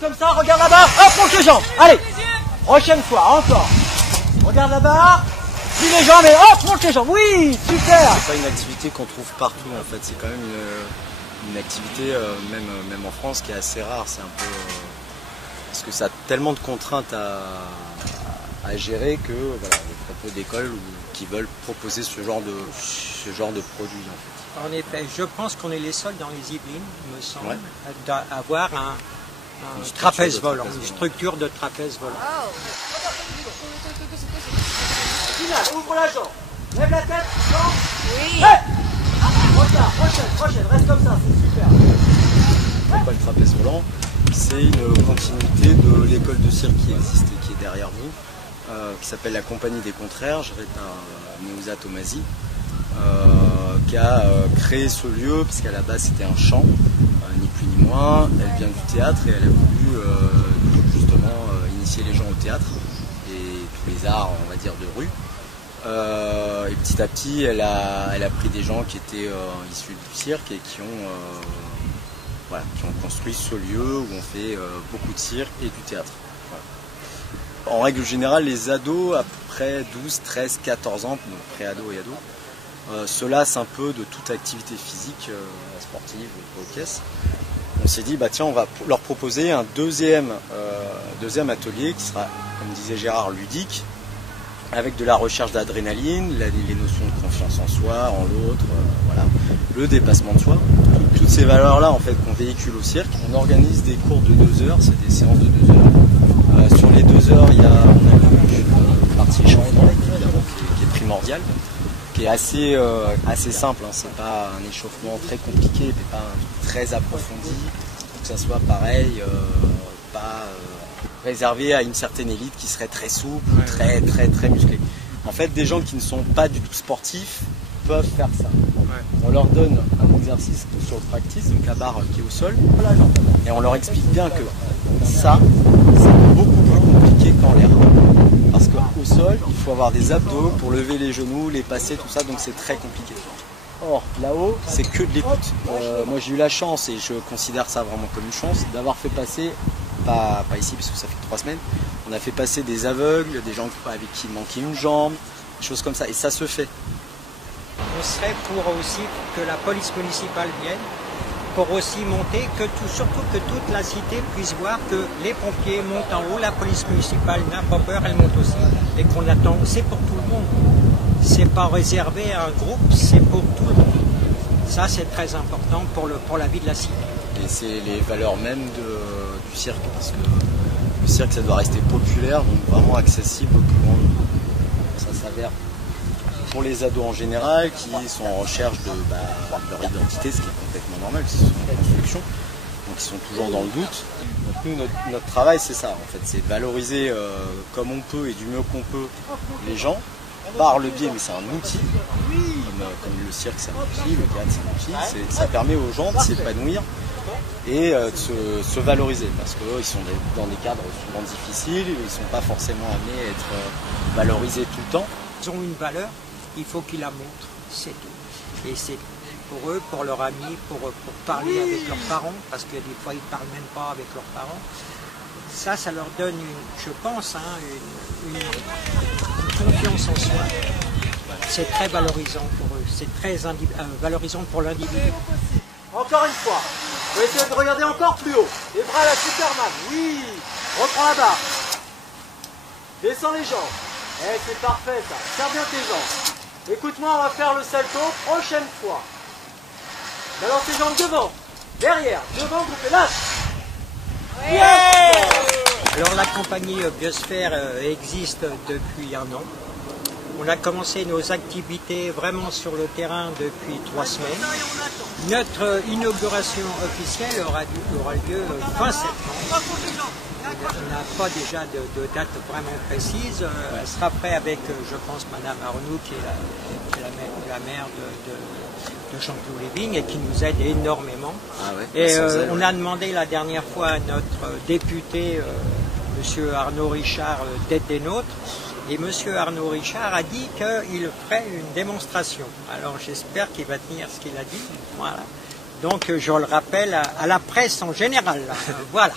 comme ça, regarde là-bas, hop, monte les jambes. Allez, prochaine fois, encore. Regarde là-bas, plie les jambes et hop, monte les jambes. Oui, super. C'est pas une activité qu'on trouve partout en fait, c'est quand même une activité, même en France, qui est assez rare. C'est un peu... parce que ça a tellement de contraintes à gérer que voilà, il y a très peu d'écoles qui veulent proposer ce genre de produit en fait. En effet, je pense qu'on est les seuls dans les Yvelines, il me semble, d'avoir un trapèze volant, une structure de trapèze volant. Final, ouvre la jambe, lève la tête, jambe. Oui. Hey, regarde, prochaine, reste comme ça, c'est super. C'est pas le trapèze volant, c'est une continuité de l'école de cirque qui existe et qui est derrière vous, qui s'appelle la Compagnie des Contraires, gérée par Neouza Tomasi, qui a créé ce lieu, parce qu'à la base c'était un chant, ni plus ni moins. Elle vient du théâtre et elle a voulu justement initier les gens au théâtre et tous les arts, on va dire, de rue. Et petit à petit, elle a pris des gens qui étaient issus du cirque et qui ont construit ce lieu où on fait beaucoup de cirque et du théâtre. Voilà. En règle générale, les ados, après 12, 13, 14 ans, donc pré-ados et ados, se lassent un peu de toute activité physique, sportive ou aux caisses. On s'est dit, bah tiens, on va leur proposer un deuxième atelier qui sera, comme disait Gérard, ludique, avec de la recherche d'adrénaline, les notions de confiance en soi, en l'autre, voilà, le dépassement de soi. Toutes ces valeurs-là, en fait, qu'on véhicule au cirque. On organise des cours de 2 heures, c'est des séances de 2 heures. Sur les 2 heures, on a une partie chant qui est primordiale, qui est assez simple, hein. C'est pas un échauffement très compliqué, mais pas un truc très approfondi, pour que ça soit pareil, pas réservé à une certaine élite qui serait très souple, très musclée. En fait, des gens qui ne sont pas du tout sportifs peuvent faire ça. On leur donne un exercice sur le practice, donc la barre qui est au sol, et on leur explique bien que ça, c'est beaucoup plus compliqué qu'en l'air. Parce qu'au sol, il faut avoir des abdos pour lever les genoux, les passer, tout ça, donc c'est très compliqué. Or, là-haut, c'est que de l'écoute. Moi, j'ai eu la chance, et je considère ça vraiment comme une chance, d'avoir fait passer, pas ici parce que ça fait 3 semaines, on a fait passer des aveugles, des gens avec qui il manquait une jambe, des choses comme ça, et ça se fait. On serait pour aussi que la police municipale vienne, pour aussi monter, surtout que toute la cité puisse voir que les pompiers montent en haut, la police municipale n'a pas peur, elle monte aussi, et qu'on attend, c'est pour tout le monde. C'est pas réservé à un groupe, c'est pour tout le monde. Ça, c'est très important pour la vie de la cité. Et c'est les valeurs même du cirque, parce que le cirque, ça doit rester populaire, donc vraiment accessible au plus grand nombre. Ça s'avère pour les ados en général, qui sont en recherche de leur identité, ce qui est complètement normal, parce qu'ils sont en construction, donc ils sont toujours dans le doute. Donc nous, notre travail, c'est ça, en fait, c'est de valoriser comme on peut et du mieux qu'on peut les gens, par le biais, mais c'est un outil, comme le cirque c'est un outil, le théâtre c'est un outil, ça permet aux gens de s'épanouir et de se valoriser, parce qu'eux, ils sont dans des cadres souvent difficiles, ils ne sont pas forcément amenés à être valorisés tout le temps. Ils ont une valeur, il faut qu'ils la montrent, c'est tout. Et c'est pour eux, pour leurs amis, pour parler avec leurs parents, parce que des fois ils ne parlent même pas avec leurs parents. Ça leur donne, je pense, une confiance en soi. C'est très valorisant pour eux, c'est très valorisant pour l'individu. Encore une fois. On va essayer de regarder encore plus haut. Les bras à la Superman. Oui. Reprends la barre. Descends les jambes. Eh, c'est parfait ça. Serre bien tes jambes. Écoute-moi, on va faire le salto prochaine fois. Balance tes jambes devant. Derrière. Devant, vous faites lâche. Yeah. Alors la compagnie Biosphère existe depuis 1 an. On a commencé nos activités vraiment sur le terrain depuis 3 semaines. Notre inauguration officielle aura lieu fin septembre. On n'a pas déjà de date vraiment précise. Elle sera faite avec, je pense, Madame Arnoux, qui est la maire de Chanteloup-les-Vignes et qui nous aide énormément. Ah ouais, et on a demandé la dernière fois à notre député, Monsieur Arnaud Richard, d'être des nôtres. Et M. Arnaud Richard a dit qu'il ferait une démonstration. Alors j'espère qu'il va tenir ce qu'il a dit. Voilà. Donc je le rappelle à la presse en général. Voilà.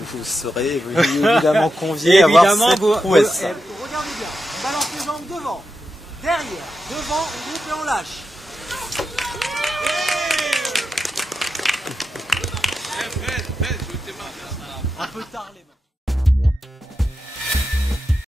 vous serez évidemment conviés à voir Évidemment, cette prouesse. Regardez bien, on balance les jambes devant, derrière, devant, on groupe et on lâche. Un peu tard les